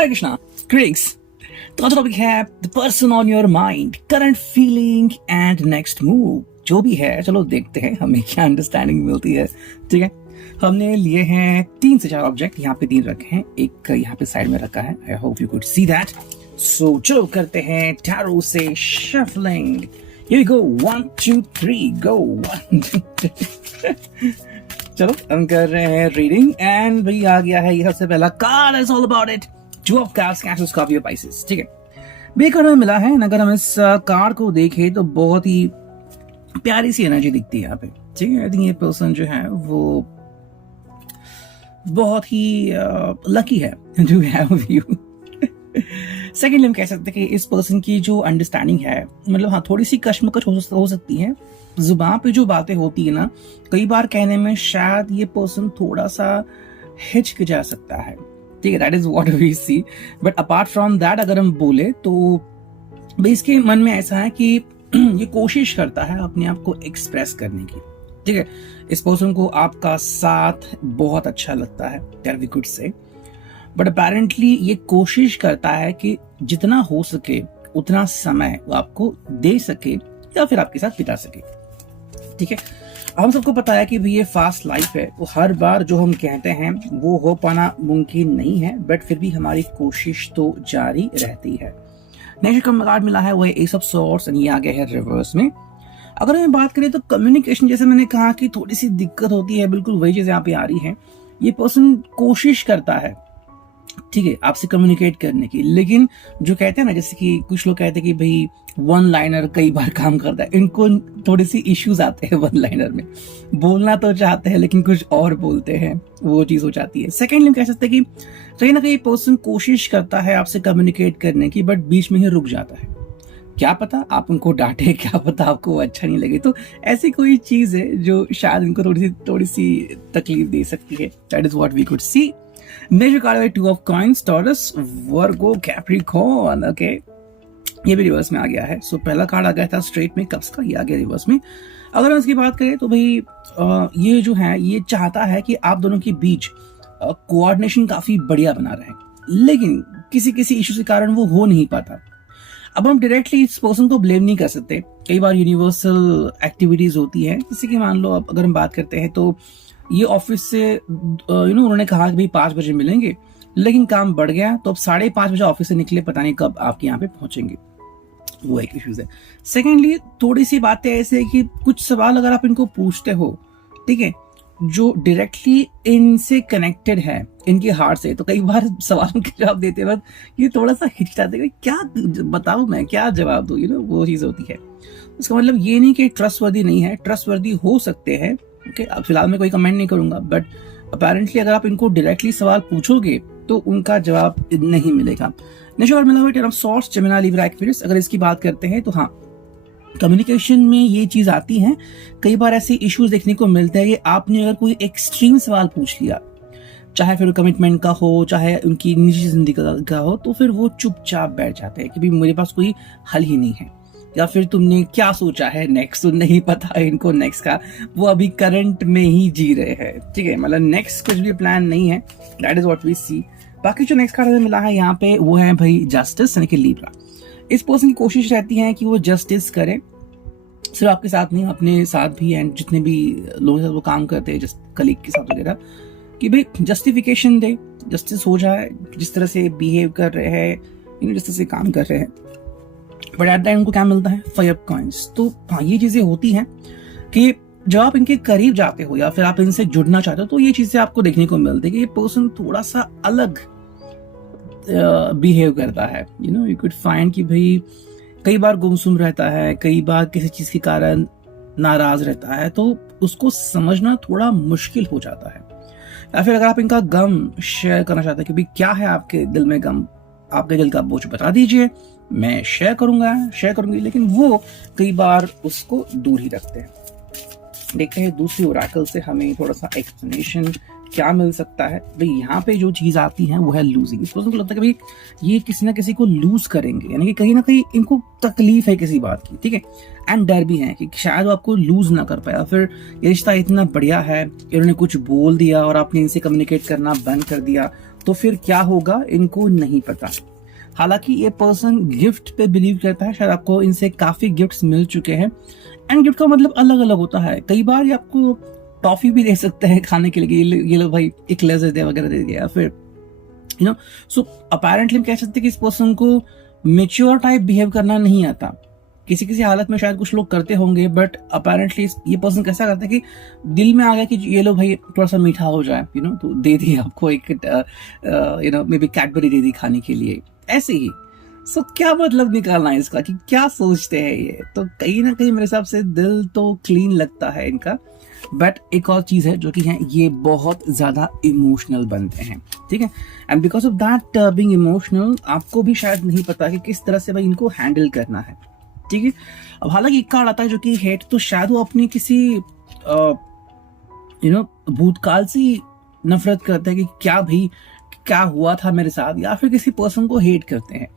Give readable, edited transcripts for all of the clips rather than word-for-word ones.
हरे Krishna, greetings. तो आज topic है the person on your mind, current feeling and next move. जो भी है चलो देखते हैं हमें क्या अंडरस्टैंडिंग मिलती है। ठीक है, हमने लिए हैं 3 से 4 ऑब्जेक्ट, यहाँ पे 3 रखे हैं, एक यहाँ पे साइड में रखा है। I hope you could see that. So चलो करते हैं टैरो से shuffling. Here we go, 1 2 3 go 1 2 3 चलो हम कर रहे हैं रीडिंग एंड भाई आ गया है ये सबसे पहला card. Is all about it, 2 of cards, cash, Scorpio, Pisces. ठीक है, बेकार में मिला है। अगर हम इस कार्ड को देखें तो बहुत ही प्यारी सी एनर्जी दिखती है यहाँ पे। ठीक है, आई थिंक ये पर्सन जो है वो बहुत ही लकी है टू हैव यू। सेकेंडली हम कह सकते हैं कि इस पर्सन की जो अंडरस्टैंडिंग है, मतलब हाँ थोड़ी सी कश्मकश हो सकती है। जुबान पे जो बातें होती है ना, कई बार कहने में शायद ये पर्सन थोड़ा सा हिचकिचा सकता है। ठीक है, that is what we see. But apart from that अगर हम बोले तो भाई इसके मन में ऐसा है कि ये कोशिश करता है अपने आप को एक्सप्रेस करने की। ठीक है, इस पर्सन को आपका साथ बहुत अच्छा लगता है, that we could say. But apparently ये कोशिश करता है कि जितना हो सके उतना समय वो आपको दे सके या फिर आपके साथ बिता सके। ठीक है, हम सबको पता है कि भाई ये फास्ट लाइफ है, वो हर बार जो हम कहते हैं वो हो पाना मुमकिन नहीं है, बट फिर भी हमारी कोशिश तो जारी रहती है। नेक्स्ट कार्ड मिला है वो है एस ऑफ सॉर्ड्स, ये आ गया है रिवर्स में। अगर हम बात करें तो कम्युनिकेशन, जैसे मैंने कहा कि थोड़ी सी दिक्कत होती है, बिल्कुल वही चीज यहाँ पे आ रही है। ये पर्सन कोशिश करता है, ठीक है, आपसे कम्युनिकेट करने की, लेकिन जो कहते हैं ना, जैसे कि कुछ लोग कहते हैं कि भाई वन लाइनर कई बार काम करता है, इनको थोड़े सी इश्यूज आते हैं वन लाइनर में। बोलना तो चाहते हैं लेकिन कुछ और बोलते हैं, वो चीज हो जाती है। सेकेंडली हम कह सकते हैं कि कहीं ना कहीं पर्सन कोशिश करता है आपसे कम्युनिकेट करने की, बट बीच में ही रुक जाता है। क्या पता आप उनको डांटे, क्या पता आपको अच्छा नहीं लगे, तो ऐसी कोई चीज है जो शायद इनको थोड़ी सी तकलीफ दे सकती है। That is what we could see. Major card है 2 of coins, Taurus, Virgo, Capricorn. Okay, ये भी रिवर्स में आ गया है। सो पहला कार्ड आ गया था स्ट्रेट में कप्स का, ये आ गया रिवर्स में। अगर हम इसकी बात करें तो भाई ये जो है ये चाहता है कि आप दोनों के बीच कोऑर्डिनेशन काफी बढ़िया बना रहे, लेकिन किसी किसी इशू के कारण वो हो नहीं पाता। अब हम डायरेक्टली इस पर्सन को ब्लेम नहीं कर सकते। कई बार यूनिवर्सल एक्टिविटीज होती है, जैसे कि मान लो अगर हम बात करते हैं तो ये ऑफिस से उन्होंने कहा कि भाई 5 बजे मिलेंगे, लेकिन काम बढ़ गया तो अब 5:30 बजे ऑफिस से निकले, पता नहीं कब आपके यहाँ पे पहुंचेंगे। वो एक इश्यूज है। सेकेंडली थोड़ी सी बातें ऐसे है कि कुछ सवाल अगर आप इनको पूछते हो, ठीक है, जो डायरेक्टली इनसे कनेक्टेड है, इनके हार्ट से, तो कई बार सवालों के जवाब देते वक्त ये थोड़ा सा हिचकिचाते हैं, क्या बताऊं मैं, क्या जवाब दूं, वो चीज होती है। इसका मतलब ये नहीं कि ट्रस्टवर्दी नहीं है, ट्रस्टवर्दी हो सकते हैं। ओके, अब फिलहाल मैं कोई कमेंट नहीं करूंगा, बट अपेरेंटली अगर आप इनको डायरेक्टली सवाल पूछोगे तो उनका जवाब नहीं मिलेगा। नेक्स्ट मिला हुआ ten of swords, Gemini, Libra, Aquarius. अगर इसकी बात करते हैं तो हाँ, कम्युनिकेशन में ये चीज आती है। कई बार ऐसे इश्यूज देखने को मिलते हैं कि आपने अगर कोई एक्सट्रीम सवाल पूछ लिया, चाहे फिर कमिटमेंट का हो, चाहे उनकी निजी जिंदगी का हो, तो फिर वो चुपचाप बैठ जाते हैं कि भाई मेरे पास कोई हल ही नहीं है, या फिर तुमने क्या सोचा है नेक्स्ट, तो नहीं पता है इनको नेक्स्ट का, वो अभी करंट में ही जी रहे हैं। ठीक है, मतलब नेक्स्ट कुछ भी प्लान नहीं है। दैट इज व्हाट वी सी। बाकी जो नेक्स्ट कार्ड मिला है यहाँ पे वो है भाई जस्टिस, यानी कि लिब्रा। इस पर्सन की कोशिश रहती है कि वो जस्टिस करे, सिर्फ आपके साथ नहीं, अपने साथ भी, एंड जितने भी लोगों के साथ वो काम करते हैं, कलीग के साथ वगैरह, कि भाई जस्टिफिकेशन दे, जस्टिस हो जाए, जिस तरह से बिहेव कर रहे हैं, जिस तरह से काम कर रहे हैं। बट एट द एंड उनको क्या मिलता है? 5 ऑफ कॉइंस। तो हाँ, ये चीजें होती हैं कि जब आप इनके करीब जाते हो या फिर आप इनसे जुड़ना चाहते हो, तो ये चीजें आपको देखने को मिलती है कि ये पर्सन थोड़ा सा अलग बिहेव करता है। यू कुड फाइंड कि भाई कई बार गुमसुम रहता है, कई बार किसी चीज के कारण नाराज रहता है, तो उसको समझना थोड़ा मुश्किल हो जाता है। या फिर अगर आप इनका गम शेयर करना चाहते हैं कि भाई क्या है आपके दिल में गम, आपके दिल का बोझ बता दीजिए, मैं शेयर करूंगी, लेकिन वो कई बार उसको दूर ही रखते हैं। देखते हैं दूसरी ओरेकल से हमें थोड़ा सा एक्सप्लेनेशन क्या मिल सकता है। भाई यहाँ पे जो चीज आती है वो है लूजिंग। इस पर्सन को लगता है कि भाई ये किसी ना किसी को लूज करेंगे, यानी कि कहीं ना कहीं इनको तकलीफ है किसी बात की, ठीक है, एंड डर भी है कि शायद वो आपको लूज ना कर पाया, फिर ये रिश्ता इतना बढ़िया है, इन्होंने कुछ बोल दिया और आपने इनसे कम्युनिकेट करना बंद कर दिया, तो फिर क्या होगा इनको नहीं पता। हालांकि ये पर्सन गिफ्ट पे बिलीव करता है, शायद आपको इनसे काफी गिफ्ट्स मिल चुके हैं, एंड गिफ्ट का मतलब अलग अलग होता है। कई बार ये आपको टॉफी भी दे सकते हैं खाने के लिए, ये लो भाई एक लेजर दे वगैरह दे दिया, फिर सो अपेरेंटली हम कह सकते हैं कि इस पर्सन को मेच्योर टाइप बिहेव करना नहीं आता। किसी किसी हालत में शायद कुछ लोग करते होंगे, बट अपेरेंटली ये पर्सन कैसा करता है कि दिल में आ गया कि ये लो भाई थोड़ा सा मीठा हो जाए, तो दे दी आपको एक मे बी कैडबरी दे दी खाने के लिए, ऐसे ही। सो क्या मतलब निकालना है इसका कि क्या सोचते हैं ये, तो कहीं ना कहीं मेरे हिसाब से दिल तो क्लीन लगता है इनका, बट एक और चीज है जो कि है ये बहुत ज्यादा इमोशनल बनते हैं, ठीक है। And because of that being emotional, आपको भी शायद नहीं पता कि किस तरह से भाई इनको हैंडल करना है, ठीक है। अब हालांकि एक कार्ड आता है जो कि हेट, तो शायद वो अपनी किसी भूतकाल से नफरत करते हैं कि क्या भाई क्या हुआ था मेरे साथ, या फिर किसी पर्सन को हेट करते हैं।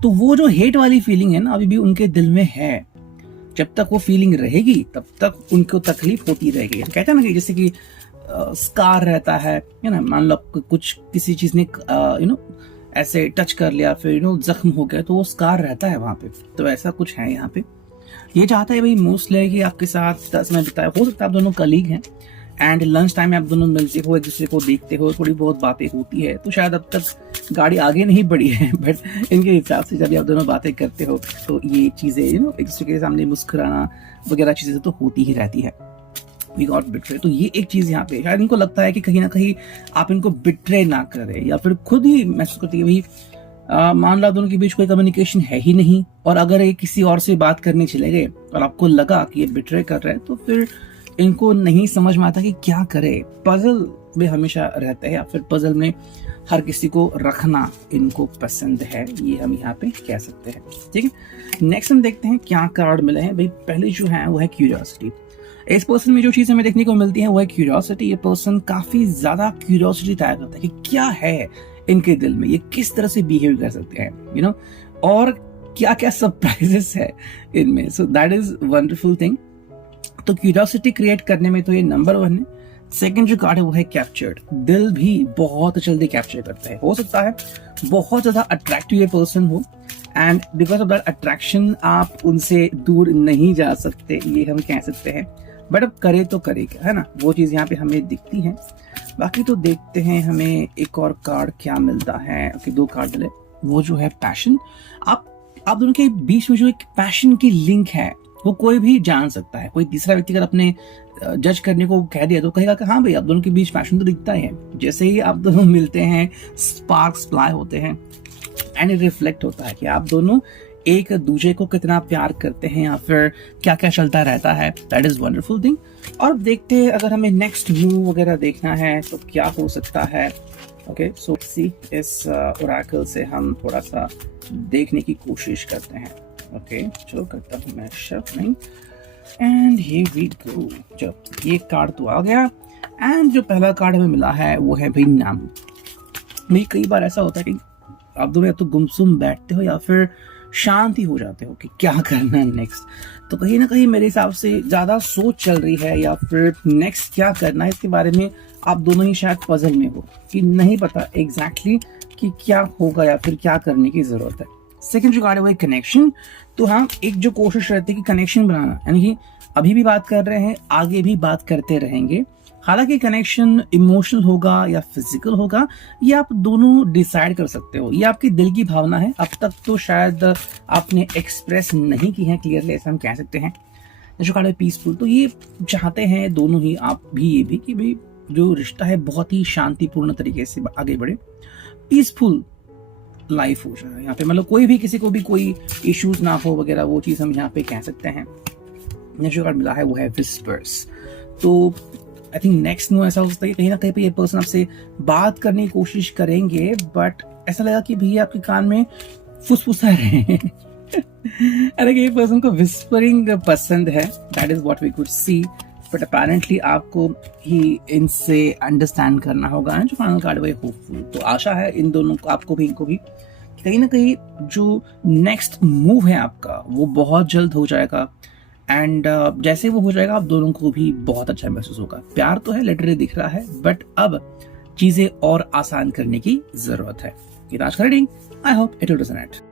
तो वो जो हेट वाली फीलिंग है ना, अभी भी उनके दिल में है। जब तक वो फीलिंग रहेगी तब तक उनको तकलीफ होती रहेगी। कहते हैं ना कि जैसे कि स्कार रहता है ना, मान लो कुछ किसी चीज ने ऐसे टच कर लिया, फिर जख्म हो गया, तो वो स्कार रहता है वहां पे। तो ऐसा कुछ है यहाँ पे। ये चाहता है भाई मोस्टली कि आपके साथ समय बिताए। हो सकता है आप दोनों कलीग हैं एंड लंच टाइम में आप दोनों मिलते हो, एक दूसरे को देखते हो, थोड़ी बहुत बातें होती है, तो शायद अब तक गाड़ी आगे नहीं बढ़ी है, बट इनके हिसाब से जब आप दोनों बातें करते हो तो ये चीजें एक दूसरे के सामने मुस्कुराना वगैरह चीजें तो होती ही रहती है। वी गॉट बिट्रे, तो ये एक चीज यहाँ पे शायद इनको लगता है कि कहीं ना कहीं आप इनको बिट्रे ना करें, या फिर खुद ही महसूस करती है भाई मान लो दोनों के बीच कोई कम्युनिकेशन है ही नहीं, और अगर ये किसी और से बात करने चले गए और आपको लगा कि ये बिट्रे कर रहे हैं, तो फिर इनको नहीं समझ में आता कि क्या करे। पजल में हमेशा रहते हैं, या फिर पजल में हर किसी को रखना इनको पसंद है, ये हम यहाँ पे कह सकते हैं, ठीक है। नेक्स्ट हम देखते हैं क्या कार्ड मिले हैं भाई। पहले जो है वो है क्यूरियोसिटी। इस पर्सन में जो चीज हमें देखने को मिलती है वो है क्यूरियोसिटी। ये पर्सन काफी ज्यादा क्यूरियोसिटी तय करता है कि क्या है इनके दिल में, ये किस तरह से बिहेव कर सकते हैं, और क्या क्या सरप्राइजेस है इनमें। So that is wonderful thing. तो क्यूरियोसिटी क्रिएट करने में तो ये नंबर 1 है। सेकंड जो कार्ड है वो है कैप्चर्ड। दिल भी बहुत जल्दी कैप्चर करता है। हो सकता है बहुत ज्यादा अट्रैक्टिव पर्सन हो, and because of that attraction आप उनसे दूर नहीं जा सकते, ये हम कह सकते हैं। बट अब करे तो करे क्या, है ना, वो चीज यहाँ पे हमें दिखती है। बाकी तो देखते हैं हमें एक और कार्ड क्या मिलता है। ओके, 2 कार्ड मिले। वो जो है पैशन। आप दोनों के बीच में जो एक पैशन की लिंक है वो कोई भी जान सकता है। कोई तीसरा व्यक्ति अगर अपने जज करने को कह दिया तो कहेगा कि हाँ भाई आप दोनों के बीच पैशन तो दिखता है। जैसे ही आप दोनों मिलते हैं, स्पार्क्स फ्लाई होते हैं एंड रिफ्लेक्ट होता है कि आप दोनों एक दूसरे को कितना प्यार करते हैं, या फिर क्या क्या चलता रहता है। That is wonderful thing. और अब देखते हैं अगर हमें नेक्स्ट मूव वगैरह देखना है तो क्या हो सकता है। ओके, सो सी इस ओरेकल से हम थोड़ा सा देखने की कोशिश करते हैं। ओके, चलो करता हूँ मैं shuffling and here we go. जब ये कार्ड तो आ गया, एंड जो पहला कार्ड हमें मिला है वो है भाई नाम। भाई कई बार ऐसा होता है कि आप दोनों या तो गुमसुम बैठते हो या फिर शांति हो जाते हो कि क्या करना है नेक्स्ट। तो कहीं ना कहीं मेरे हिसाब से ज्यादा सोच चल रही है, या फिर नेक्स्ट क्या करना है इसके बारे में आप दोनों ही शायद पजल में हो कि नहीं पता एग्जैक्टली कि क्या होगा या फिर क्या करने की जरूरत है। सेकंड जो कार्ड है वो है कनेक्शन। तो हाँ, एक जो कोशिश रहती है कि कनेक्शन बनाना, यानी कि अभी भी बात कर रहे हैं, आगे भी बात करते रहेंगे। हालांकि कनेक्शन इमोशनल होगा या फिजिकल होगा, ये आप दोनों डिसाइड कर सकते हो। ये आपकी दिल की भावना है। अब तक तो शायद आपने एक्सप्रेस नहीं की है क्लियरली, ऐसा हम कह सकते हैं। जो कार्ड है पीसफुल, तो ये चाहते हैं दोनों ही, आप भी ये भी, कि भाई जो रिश्ता है बहुत ही शांतिपूर्ण तरीके से आगे बढ़े, पीसफुल लाइफ हो जाए यहाँ पे। मतलब कोई भी किसी को भी कोई इश्यूज ना हो वगैरह, वो चीज हम यहाँ पे कह सकते हैं। जो कार्ड मिला है वो है विस्पर्स। तो आई थिंक नेक्स्ट नो ऐसा हो सकता है कि कहीं ना कहीं पे ये पर्सन आपसे बात करने की कोशिश करेंगे, बट ऐसा लगा कि भैया आपके कान में फुसफुसा रहे हैं। अरे ये पर्सन को विस्परिंग पसंद है, that is what we could see, but apparently आपको ही इनसे अंडरस्टैंड करना होगा। जो फाइनल कार्ड है होपफुल। तो आशा है इन दोनों को, आपको भी इनको भी, कहीं ना कहीं जो नेक्स्ट मूव है आपका वो बहुत जल्द हो जाएगा, एंड जैसे वो हो जाएगा आप दोनों को भी बहुत अच्छा महसूस होगा। प्यार तो है, लिटरली दिख रहा है, बट अब चीजें और आसान करने की जरूरत है। ये आज का reading, I hope it will resonate.